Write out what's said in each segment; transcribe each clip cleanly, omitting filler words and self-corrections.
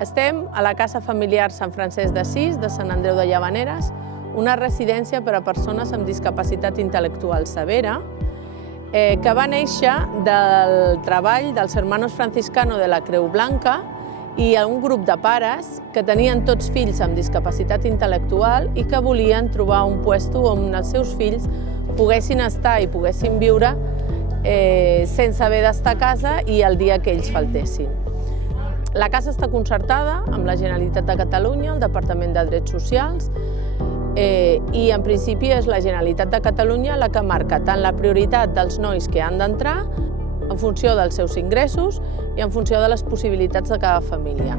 Estem a la Casa Familiar Sant Francesc d'Assís de Sant Andreu de Llavaneres, una residència per a persones amb discapacitat intel·lectual severa, que va néixer del treball dels Hermanos Franciscanos de la Creu Blanca i un grup de pares que tenien tots fills amb discapacitat intel·lectual i que volien trobar un lloc on els seus fills poguessin estar i poguessin viure sense haver d'estar a casa i el dia que ells faltessin. La casa està concertada amb la Generalitat de Catalunya, el Departament de Drets Socials, i en principi és la Generalitat de Catalunya la que marca tant la prioritat dels nois que han d'entrar en funció dels seus ingressos i en funció de les possibilitats de cada família.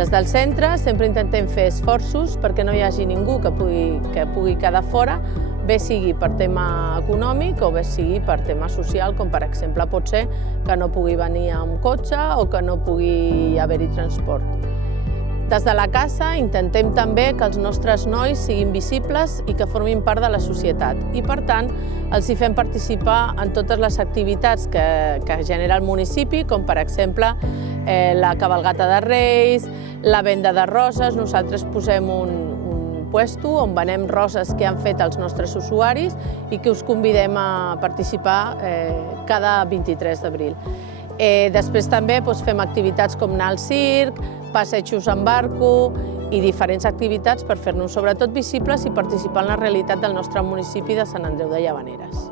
Des del centre sempre intentem fer esforços perquè no hi hagi ningú que pugui quedar fora, bé sigui per tema econòmic o bé sigui per tema social, com per exemple pot ser que no pugui venir amb cotxe o que no pugui haver-hi transport. Des de la casa intentem també que els nostres nois siguin visibles i que formin part de la societat i, per tant, els hi fem participar en totes les activitats que genera el municipi, com per exemple la cabalgata de Reis, la venda de roses. Nosaltres posem un lloc on venem roses que han fet els nostres usuaris i que us convidem a participar cada 23 d'abril. Després també fem activitats com anar al circ, passejos en barco i diferents activitats per fer-nos sobretot visibles i participar en la realitat del nostre municipi de Sant Andreu de Llavaneres.